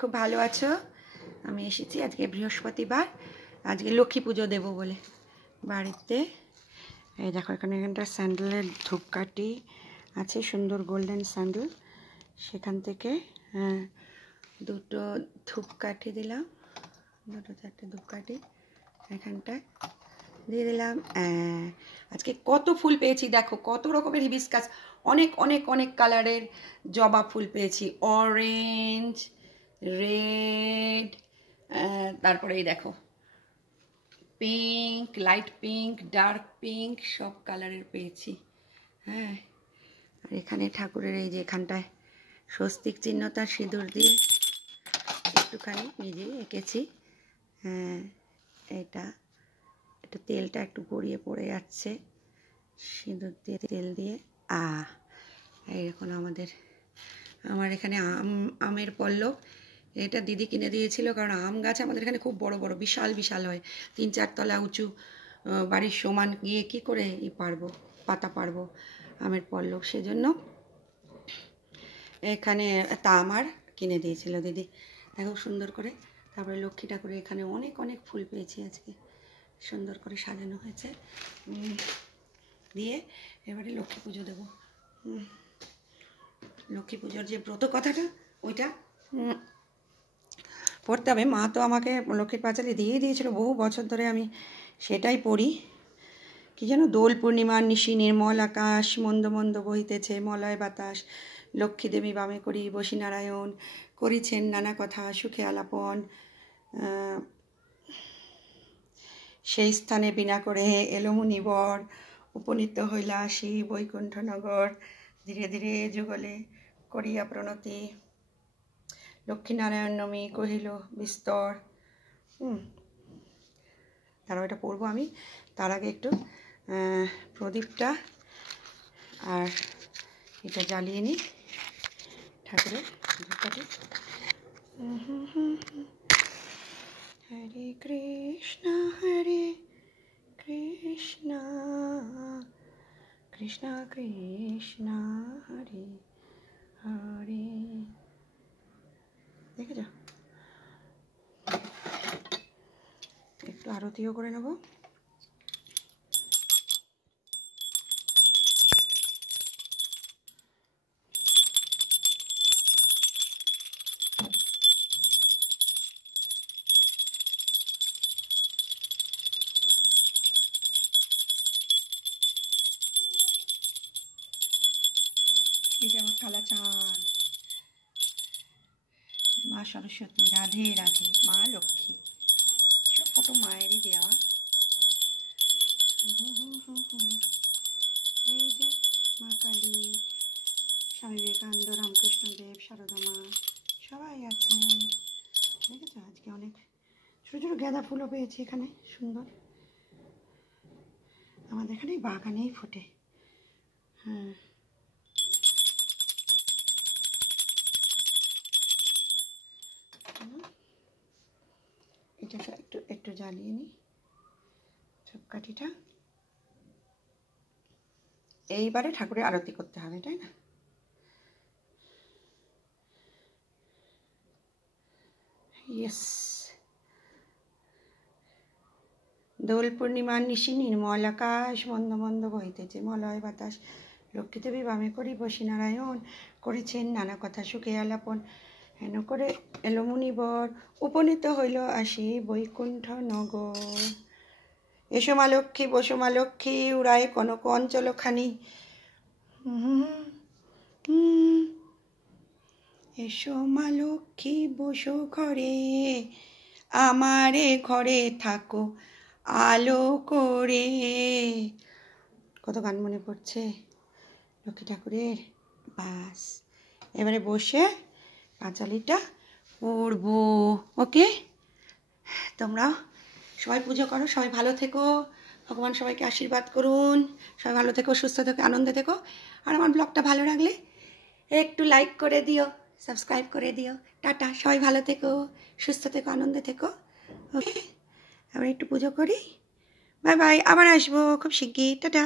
খুব ভালো আছো? আমি এসেছি আজকে বৃহস্পতিবার, আজকে লক্ষ্মী পুজো দেবো বলে বাড়িতে। এই দেখো এখানটা স্যান্ডেলের ধূপকাঠি আছে, সুন্দর গোল্ডেন স্যান্ডেল। সেখান থেকে দুটো ধূপকাঠি দিলাম, দুটো চারটে ধূপকাঠি এখানটায় দিয়ে দিলাম। আজকে কত ফুল পেয়েছি দেখো, কত রকমের হিবিস্কাস, অনেক অনেক অনেক কালারের জবা ফুল পেয়েছি। অরেঞ্জ, রেড, তারপরে এই দেখো pink, light pink, dark pink, সব কালারের পেয়েছি। হ্যাঁ, আর এখানে ঠাকুরের এই যে এখানটায় স্বস্তিক চিহ্নটা সিঁদুর দিয়ে একটুখানি নিজেই এঁকেছি। হ্যাঁ, এটা একটু তেলটা একটু গড়িয়ে পড়ে যাচ্ছে, সিঁদুর দিয়ে তেল দিয়ে। এই দেখুন আমার এখানে আমের পল্লব। এটা দিদি কিনে দিয়েছিল, কারণ আম গাছ আমাদের এখানে খুব বড় বড় বিশাল বিশাল হয়, 3-4 তলা উঁচু। বাড়ির সমান গিয়ে কি করে পাতা পারবো আমের পল্লব, সেজন্য এখানে তা আমার কিনে দিয়েছিল দিদি। দেখো সুন্দর করে। তারপরে লক্ষ্মী ঠাকুরের এখানে অনেক অনেক ফুল পেয়েছি আজকে, সুন্দর করে সাজানো হয়েছে। দিয়ে এবারে লক্ষ্মী পুজো দেবো। লক্ষ্মী পুজোর যে ব্রত কথাটা ওইটা পড়তে হবে। মা তো আমাকে লক্ষ্মীর পাঁচালি দিয়ে দিয়েছিল, বহু বছর ধরে আমি সেটাই পড়ি। কি যেন, দোল পূর্ণিমার নিশি নির্মল আকাশ, মন্দ মন্দ বহিতেছে মলয় বাতাস, লক্ষ্মী দেবী বামে করি বসি নারায়ণ, করিছেন নানা কথা সুখে আলাপন, সেই স্থানে বিনা করে এলো মুনিবর, উপনীত হইলা আসি বৈকুণ্ঠনগর, ধীরে ধীরে যুগলে করিয়া প্রণতি, লক্ষ্মীনারায়ণ নমি কহিল বিস্তর। তারা ওইটা পড়বো আমি। তার আগে একটু প্রদীপটা আর এটা জ্বালিয়ে নিই, ঠাকুরের ধূপকাঠি। হরে কৃষ্ণ কৃষ্ণ কৃষ্ণ হরে হরে। দেখেছ, একটু আরতিও করে নেব। এই যে আমার কালা চাঁদ, মা সরস্বতী, রাধে রাধে, মা লক্ষ্মী, সব ফটো মায়েরই দেওয়া। এই যে মা কালী, স্বামী বিবেকানন্দ, রামকৃষ্ণদেব, সারদা মা, সবাই আছেন। দেখেছো, আজকে অনেক ছোটো ছোটো গাঁদা ফুলও পেয়েছি এখানে, সুন্দর। আমাদের এখানে বাগানেই ফোটে। হ্যাঁ, এটাকে একটু একটু জ্বালিয়ে নিই ধূপকাঠিটা। এইবারে ঠাকুরের আরতি করতে হবে, তাই না? ইয়েস। দোল পূর্ণিমার নিশি নির্মল আকাশ, মন্দ মন্দ বহিতেছে মলয় বাতাস, লক্ষ্মী দেবী বামে করি বসি নারায়ণ, করেছেন নানা কথা সুখে আলাপন, হেন করে এলো মুনিবর, উপনীত হইল আসি বৈকুণ্ঠ নগর। এসো মা লক্ষ্মী, বসো মা লক্ষ্মী, উড়ায় কনক অঞ্চলখানি, এসো মা লক্ষ্মী বসো ঘরে, আমারে ঘরে থাকো আলো করে। কত গান মনে পড়ছে লক্ষ্মী ঠাকুরের। বাস, এবারে বসে পাঁচালিটা পড়বো। ওকে, তোমরাও সবাই পুজো করো, সবাই ভালো থেকো, ভগবান সবাইকে আশীর্বাদ করুন, সবাই ভালো থেকো, সুস্থ থেকো, আনন্দে থেকো। আর আমার ব্লগটা ভালো লাগলে একটু লাইক করে দিও, সাবস্ক্রাইব করে দিও। টাটা, সবাই ভালো থেকো, সুস্থ থেকো, আনন্দে থেকো। ওকে, আবার একটু পুজো করি। বাই বাই, আবার আসবো খুব শিগগির। টাটা।